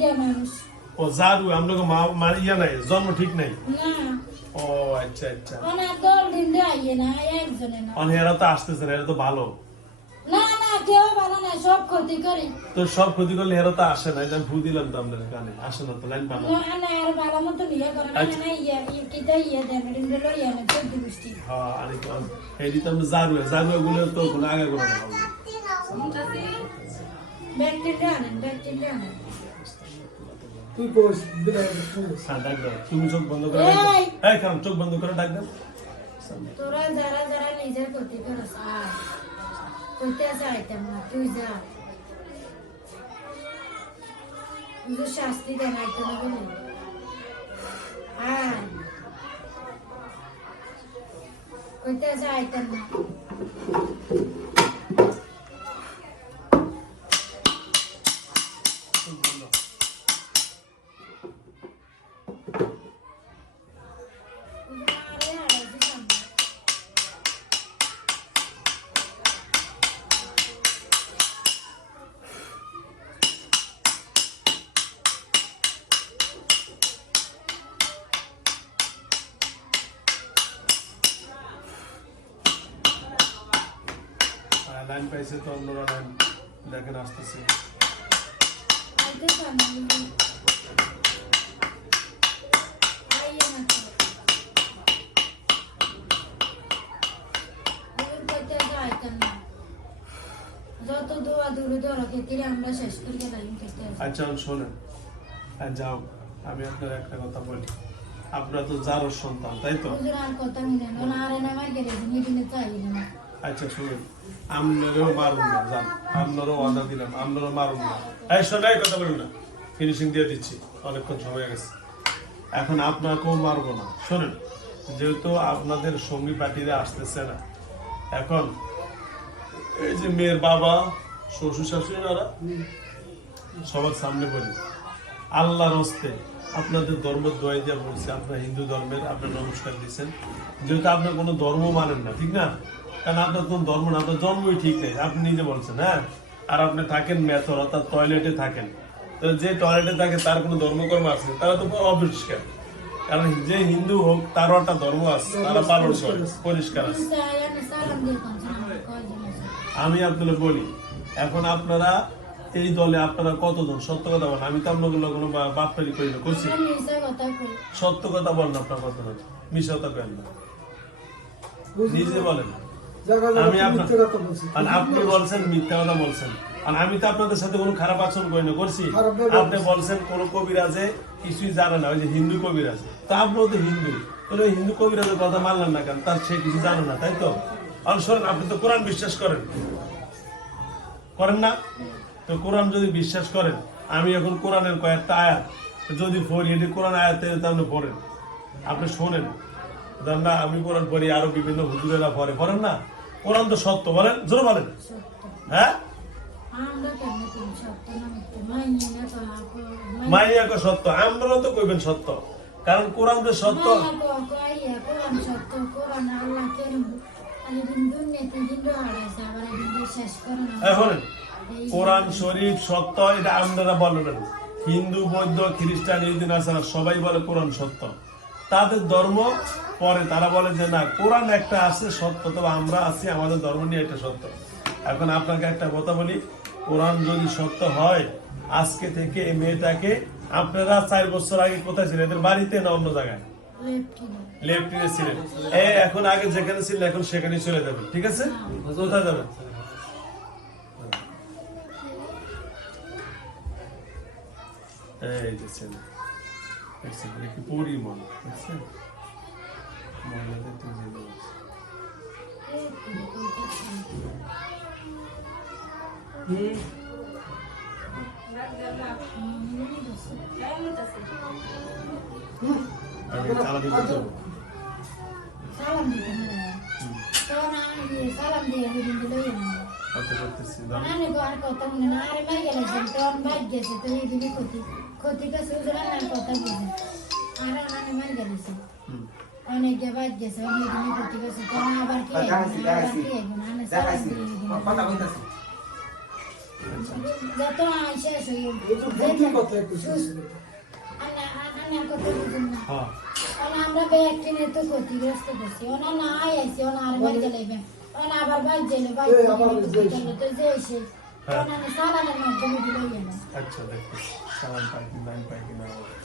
গিয়া মানুষ ও জাদু আমরা মা মার ইয়া নাই জন্ম ঠিক নাই। না। ও আচ্ছা আচ্ছা। অনেক দল দিন দিয়ে আইয়ে না একজনে না। অন এরা তো আসতেছে না এরা তো ভালো। না না কেউ ভালো না সব ক্ষতি করি। তো সব ক্ষতি করলে এরা তো আসে না আমি ফু দিলাম তো আপনাদের কানে আসে না তো লাইন পাবো না না আর ভালো মতো নিয়ে করে না না ইয়া ইয়া কিতা ইয়া দেন দিন দিলো ইয়া না চোদ্দ গোষ্ঠী। হ্যাঁ আর একটু এই দিতে আমরা জারু জারু গুলো তো কোনো আগে করে না ব্যাকটেরিয়া আনেন ব্যাকটেরিয়া আনেন। তুই কোস হ্যাঁ ডাক দাও তুমি চোখ বন্ধ করে এই! এই চোখ বন্ধ করে ডাক দাও তোরা যারা যারা নিজের ক্ষতি করস আর করতে চাইতাম না তুই যা। তুই শাস্তি দেন একদম বলে আর করতে চাইতাম না। লাইন পাইছে তো অন্যরা লাইন দেখেন আসতেছে আচ্ছা শোনেন। হ্যাঁ যাও। আমি আপনার একটা কথা বলি। আপনারা তো যারও সন্তান, তাই তো? কথা আচ্ছা শুনুন। আপনারও মারুন না যান আপনারও অর্ডার দিলাম আপনারও মারুন না। এই শোনো, এই কথা বলুন না। ফিনিশিং দিয়ে দিচ্ছি, অনেকক্ষণ সময় গেছে। এখন আপনাকেও মারবো না। শোনেন, যেহেতু আপনাদের সঙ্গী পার্টিরা আসতেছে না, এখন এই যে মেয়ের বাবা, শ্বশুর শাশুড়ি ওরা সবার সামনে বলি, আল্লাহর হস্তে আপনাদের ধর্ম দোয়াই দিয়ে বলছে, আপনার হিন্দু ধর্মের, আপনার নমস্কার দিচ্ছেন যেহেতু আপনার কোনো ধর্ম মানেন না, ঠিক না? কারণ আপনার কোন ধর্ম না, আপনার জন্মই ঠিক নেই, আপনি নিজে বলছেন হ্যাঁ? আর আপনি থাকেন মেথর অর্থাৎ টয়লেটে থাকেন। তো যে টয়লেটে থাকে, তার কোনো ধর্মকর্ম আছে? তারা তো অপরিষ্কার। কারণ যে হিন্দু হোক, তারও একটা ধর্ম আছে, তারা পালন করে, পরিষ্কার আছে। আমি আপনাদের বলি, এখন আপনারা এই দলে আপনারা কতজন? সত্য কথা বলেন, আমি তো আপনাদের কোনো বাপটারি করি না, করছি। সত্য কথা বলেন আপনার কথা মিশা কেন না। নিজে বলেন। আমি আর আপনি বলছেন মিথ্যা কথা বলছেন। আর আমি তো আপনাদের সাথে কোনো খারাপ আচরণ করি না করছি। আপনি বলছেন কোন কবিরাজে কিছুই জানে না ওই যে হিন্দু কবিরাজ। তা আপনিও তো হিন্দু। তাহলে ওই হিন্দু কবিরাজের কথা মানলেন না কেন? তার সে কিছু জানে না তাই তো? আর শোনেন আপনি তো কোরআন বিশ্বাস করেন। করেন না? তো কোরআন যদি বিশ্বাস করেন আমি এখন কোরআনের কয়েকটা আয়াত যদি পড়ি এটি কোরআন আয়াতে তাহলে পড়েন। আপনি শোনেন। না আমি কোরআন পড়ি আরও বিভিন্ন হুজুরেরা পড়ে। পড়েন না? কোরআন তো সত্য বলেন জোরে বলেন। হ্যাঁ? আমরা তো মাইয়া কো সত্য আমরাও তো কইবেন সত্য। কারণ কোরআন যে সত্য। কোরআন এখন কোরআন শরীফ সত্য এটা আপনারা বলবেন হিন্দু বৌদ্ধ খ্রিস্টান ইহুদিন আসারা সবাই বলে কোরআন সত্য। তাদের ধর্ম পরে। তারা বলে যে, না, কোরআন একটা আছে, সত্য, তবে আমরা আছি, আমাদের ধর্ম নিয়ে এটা সত্য। এখন আপনাকে একটা কথা বলি, কোরআন যদি সত্য হয়, আজকে থেকে এই মেয়েটাকে আপনারা চার বছর আগে কোথায় ছিলেন? এদের বাড়িতে না অন্য জায়গায়? লেফটিনে ছিলেন। এখন আগে যেখানে ছিলেন এখন সেখানে চলে যাবেন ঠিক আছে? কোথায় যাবেন এই যে দেখছেন এটা কি পরিমল দেখছেন মহিলাদের তো তো সালাম দিয়ে করতেছি আর কথা মনে না আরে মাই গেলে তো অন বাইক গেছে তো এই দিনে ক্ষতি ক্ষতি না কথা বুঝে আর মাই গেলে হুম অনেক বাইক গেছে অনেক দিনে ক্ষতি গেছে তো আবার কি কথা বলতেছি যত শেষ হয়ে না হ্যাঁ ওনা আমরা ব্যাগ কিনে তো ক্ষতিগ্রস্ত করছি ওনা না আয় ওনা আর বাড়ি গেলাইবে ওনা আবার বাড়ি গেলে বাড়ি তো যে এসে। ওনা সালানের মাধ্যমে দিল আচ্ছা দেখো সালাম পাইকি নাইন পাইকি না মানুষ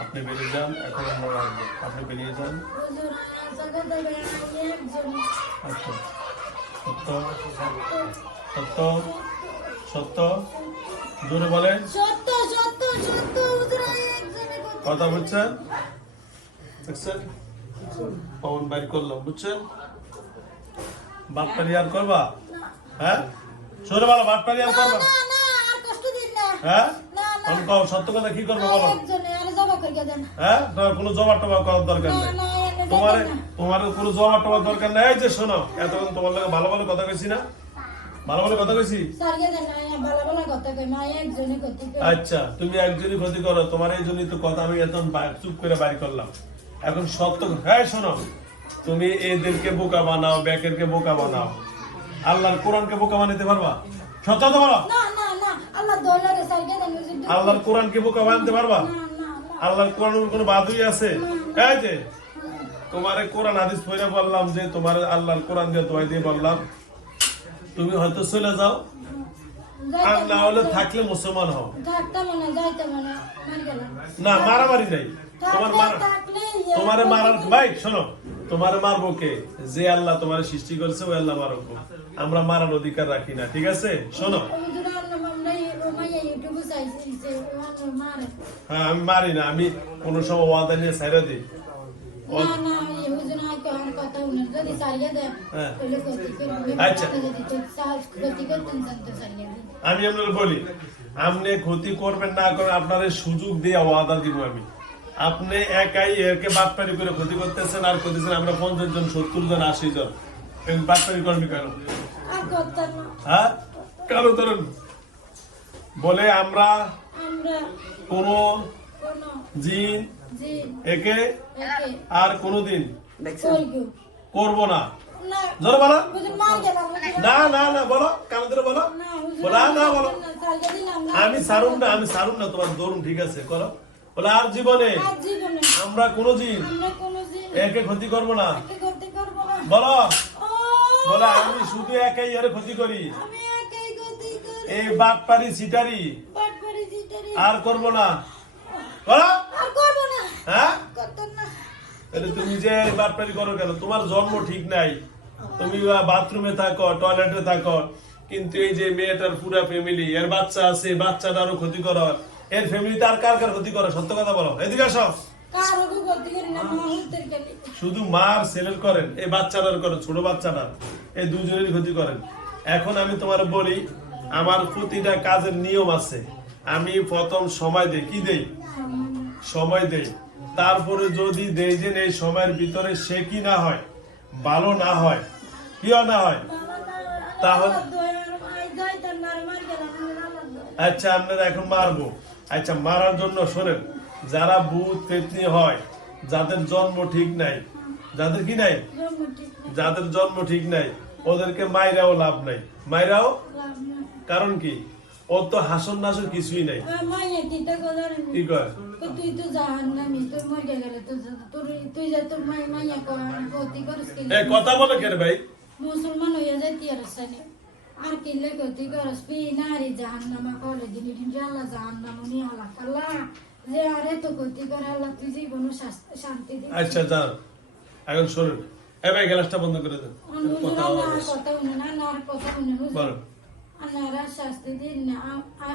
আপনি বেরিয়ে যান এখন আমরা আসব। আপনি বেরিয়ে যান। আচ্ছা। সত্য সত্য সত্য। জোরে বলেন। একজনে কথা বুঝছেন দেখছেন? পবন বাইর করলাম বুঝছেন? বাটপারি আর করবা? হ্যাঁ? সরে বলো আর করবা? না না আর না। হ্যাঁ? সত্য কথা কি করব বলো? হ্যাঁ? তোমার কোনো জমা টমা করার দরকার না নেই। না তোমার না। কোনো জমা টমার দরকার নেই। যে শোনো এতক্ষণ তোমার লাগে ভালো ভালো কথা কইছি না? ভালো ভালো কথা কইছি? না কই আচ্ছা তুমি একজনই ক্ষতি করো তোমার এই জন্যই তো কথা আমি এখন চুপ করে বাইর করলাম। এখন সত্য হ্যাঁ শোনো তুমি এদেরকে বোকা বানাও ব্যাকেরকে বোকা বানাও। আল্লাহর কোরআনকে বোকা বানাতে পারবা? সত্য তো বলো। না না না সারিয়ে আল্লাহর কোরআনকে বোকা বানাতে পারবা? না না না আল্লাহর কোরআনের কোনো বাদুই আছে? এই যে তোমারে কোরআন হাদিস পড়ে বললাম যে তোমার আল্লাহর কোরআন দিয়ে দোয়াই দিয়ে বললাম। তুমি হয়তো চলে যাও আর না হলে থাকলে মুসলমান হও। না মারামারি নাই। তোমার মারা তোমারে মারার ভাই শোনো তোমারে মারবো কে? যে আল্লাহ তোমার সৃষ্টি করেছে ওই আল্লাহ মারবো আমরা মারার অধিকার রাখি না ঠিক আছে? শোনো। হ্যাঁ আমি মারি না আমি কোনো সময় ওয়াদা নিয়ে দিই। দেন হ্যাঁ। আচ্ছা। দেন আমি আপনার বলি আপনি ক্ষতি করবেন না করবেন আপনার সুযোগ দিয়ে ওয়াদা দিব আমি। আপনি একাই এরকে বাটপারি করে ক্ষতি করতেছেন আর করতেছেন আমরা পঞ্চাশ জন সত্তর জন আশি জন। বাটপারি করবি কেন? হ্যাঁ? কেন ধরুন বলে আমরা কোনো জিন একে একে। আর কোনোদিন করব। করব না। না। ধরো বলো। না না না বলো কেন ধরে বলো। বলো না বলো। আমি সারুম না আমি সারুম না তোমার ধরুন ঠিক আছে করো। বলে আর জীবনে আমরা কোনো দিন একে ক্ষতি করব না। একে করব না। বলো। বলে আমি শুধু একাই এর ক্ষতি করি। আমি বাপ এই বাটপারি সিটারি আর করব না। আর করব না। হ্যাঁ? করতাম না। তাহলে তুমি যে বাটপারি করো কেন? তোমার জন্ম ঠিক নাই। তুমি বাথরুমে থাকো টয়লেটে থাকো কিন্তু এই যে মেয়েটার পুরা ফ্যামিলি এর বাচ্চা আছে ক্ষতি করো। এর ফ্যামিলিতে আর কার কার ক্ষতি করে? সত্য কথা বলো। এদিকে আসো। শুধু মার ছেলের করেন এই বাচ্চাটার করেন ছোট বাচ্চাটার। এই দুজনের ক্ষতি করেন। এখন আমি তোমার বলি আমার প্রতিটা কাজের নিয়ম আছে। আমি প্রথম সময় দেই, কি দেই? সময় দেই। তারপরে যদি দেই যে এই সময়ের ভিতরে সে কি না হয়, ভালো না হয় কি না হয়, তাহলে আচ্ছা আপনারা এখন মারবো। আচ্ছা মারার জন্য শোনেন, যারা ভূত, পেতনি হয়, যাদের জন্ম ঠিক নাই, যাদের কি নাই? যাদের জন্ম ঠিক নাই, ওদেরকে মাইরাও লাভ নাই। মাইরাও? কারণ কি? ওর তো হাসন নাসন কিছুই নাই। কি কয়? তুই তো মরে গেলে তোর তুই যা তোর মাই মাইয়া কর ক্ষতি করিস কি? এ কথা বলে কেন ভাই? মুসলমান হইয়া আর সানি আর কিনলে ক্ষতি করস? পি নারী জাহান নামা দিন আল্লাহ আল্লাহ যে আরে তো করে আল্লাহ তুই জীবন শান্তি দে আচ্ছা যান এখন শোনেন। এ ভাই গ্লাসটা বন্ধ করে দেন। কথা না না কথা বলো। আনারা শাস্তি দিন না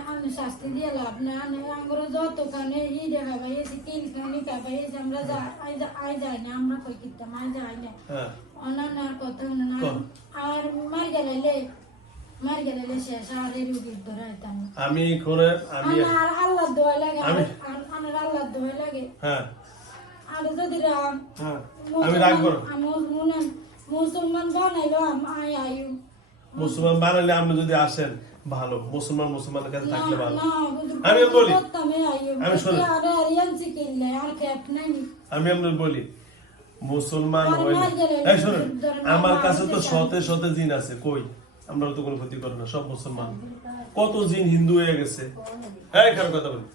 আমি শাস্তি দিয়ে লাভ না আমরা যত কানে ই দেখা পাইছি কিল কানি কা পাইছি আমরা যা আই যা- আই যাই না আমরা কই কিতাম আই যাই না হ্যাঁ অনার কথা না কন। আর মার গেলে মার গেলে শেষ আর এই রুগীর ধরে আইতাম আমি করে আমি আনার আল্লাহ দোয়া লাগে আমি- আর- আনার আল্লাহ দোয়া লাগে হ্যাঁ আর যদি রাম হ্যাঁ আমি রাখব না। মুসলমান মুসলমান বানাইলো আম- আই আয়ু মুসলমান বানালে আপনি যদি আসেন ভালো। মুসলমান মুসলমানের কাছে থাকলে ভালো। আমি বলি। আমি শুনি। আমি আপনার বলি মুসলমান হইলে শুনুন ধরেন আমার কাছে তো শতে শতে জিন আছে কই? আমরা তো কোনো ক্ষতি করি না সব মুসলমান। কত জিন হিন্দু হয়ে গেছে? হ্যাঁ এখানে কথা বলি।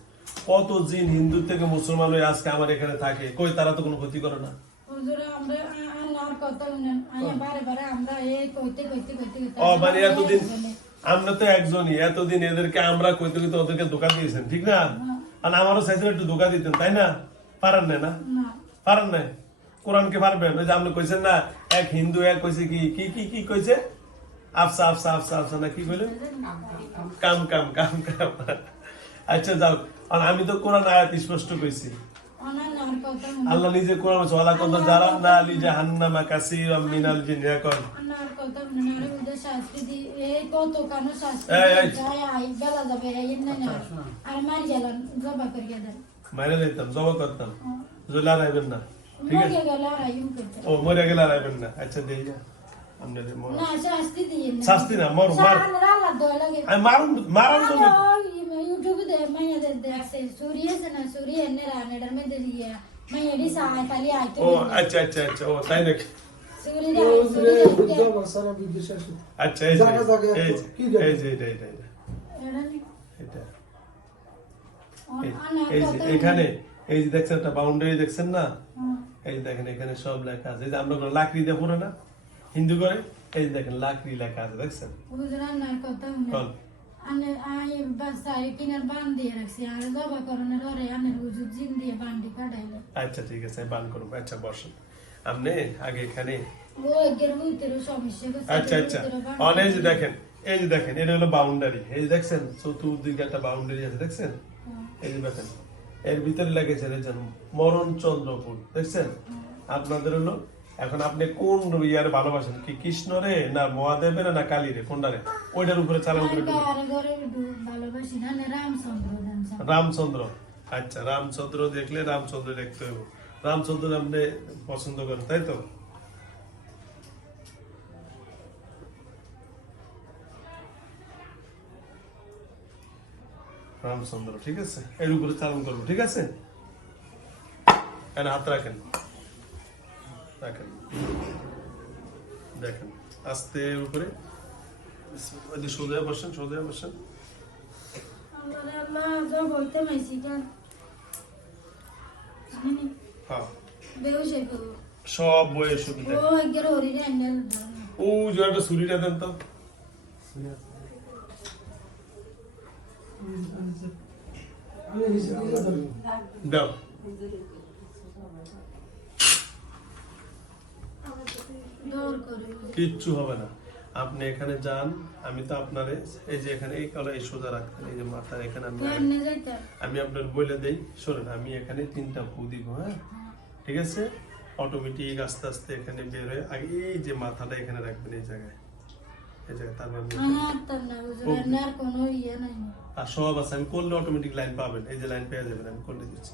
কত জিন হিন্দু থেকে মুসলমান হয়ে আজকে আমার এখানে থাকে কই তারা তো কোনো ক্ষতি করে না? ও। মানে এতদিন আমরা তো একজনই এতদিন এদেরকে আমরা কইতে কইতে ওদেরকে দোকান দিয়েছেন ঠিক না? আর আমারও চাইছেন একটু দোকান দিতেন তাই না? পারেন না না? না। পারেন নাই? কোরআনকে পারবেন? ওই যে আপনি কইছেন না এক হিন্দু এক কইছে কি কি কি কি কইছে? আফসা আফসা আফসা আফসা না কি কাম কাম কাম কাম। আচ্ছা যাও। আর আমি তো কোরআন আয়াত স্পষ্ট কইছি। আল্লাহ নিজে কোরআন ওয়ালা কত যারা না আলি জাহান্নামা কাসীরাম মিনাল জিন ইয়াকুন আনার কথা উনেন আর ওদের শাস্তি দি এই কত কানো শাস্তি এই, এই। যায় আই বেলা যাবে এই না না আর মার দিতাম জবা করতাম। জলা রাইবেন না ঠিক আছে? ও মরে গেলে আর আইবেন না। আচ্ছা দেই না শাস্তি না। শাস্তি না, মর, মার। লাগে। মারুন చూపు దేమయ్య దెక్సే సూర్యేసన సూర్య ఎన్న రానడమే తెలియ మయ్యడి సాయకాలి ఆయితే ఓ అచ్చా అచ్చా అచ్చా ఓ సైనిక్ సూర్య సూర్య బుద్ధ వసన విద్యశ అచ్చా ఏ ఏ ఏ ఏ ఏ ఏ এই যে এখানে এই যে দেখছেন একটা বাউন্ডারি দেখছেন না এই যে দেখেন এখানে সব লেখা আছে এই যে আমরা কোনো লাকড়ি দিয়ে পড়ে না হিন্দু করে এই যে দেখেন লাকড়ি লেখা আছে দেখছেন বুঝলাম না কথা আনের আয়ে বাসায় কিনার বান দিয়ে রাখছি আর জবা করনের ওরে আনের হুজুর জিন দিয়ে বান্ডি কাটাইলো আচ্ছা ঠিক আছে বান করব। আচ্ছা বসো আপনি আগে এখানে। ও এর উইতেরও সমস্যা আচ্ছা আচ্ছা। অনেক দেখেন এই যে দেখেন এটা হলো বাউন্ডারি এই যে দেখছেন চতুর্দিকে একটা বাউন্ডারি আছে দেখছেন? এই যে দেখেন এর ভিতরে লেগেছে দেখছেন মরণ চন্দ্রপুর দেখছেন? আপনাদের হলো এখন আপনি কোন ইয়ারে ভালোবাসেন? কি কৃষ্ণরে না মহাদেবের না কালীরে কোনটারে ওইটার উপরে চালান করে রামচন্দ্র আচ্ছা রামচন্দ্র দেখলে রামচন্দ্র দেখতে হবে রামচন্দ্র আপনি পছন্দ করেন তাই তো? রামচন্দ্র ঠিক আছে? এর উপরে চালন করব ঠিক আছে? হাত রাখেন। রাখেন। দেখেন আস্তে উপরে। সোজা বসেন সোজা বসেন। হ্যাঁ। সব বইয়ের সুবিধা। ও একটা ছুরিটা দেন তো। দাও দৌড় করে কিচ্ছু হবে না। আপনি এখানে যান আমি তো আপনার এই যে এখানে এই কলা এই সোজা রাখতেন এই যে মাথা এখানে আমি আমি আপনার বলে দেই শোনেন আমি এখানে তিনটা ফু দিব হ্যাঁ? ঠিক আছে? অটোমেটিক আস্তে আস্তে এখানে বের হয়ে আগে এই যে মাথাটা এখানে রাখবেন এই জায়গায়। এই জায়গায় তারপর আমি হাঁটতাম না হুজুর এমনি আর কোনো ইয়ে আর সব আছে আমি করলে অটোমেটিক লাইন পাবেন এই যে লাইন পেয়ে যাবেন আমি করলে দিচ্ছি।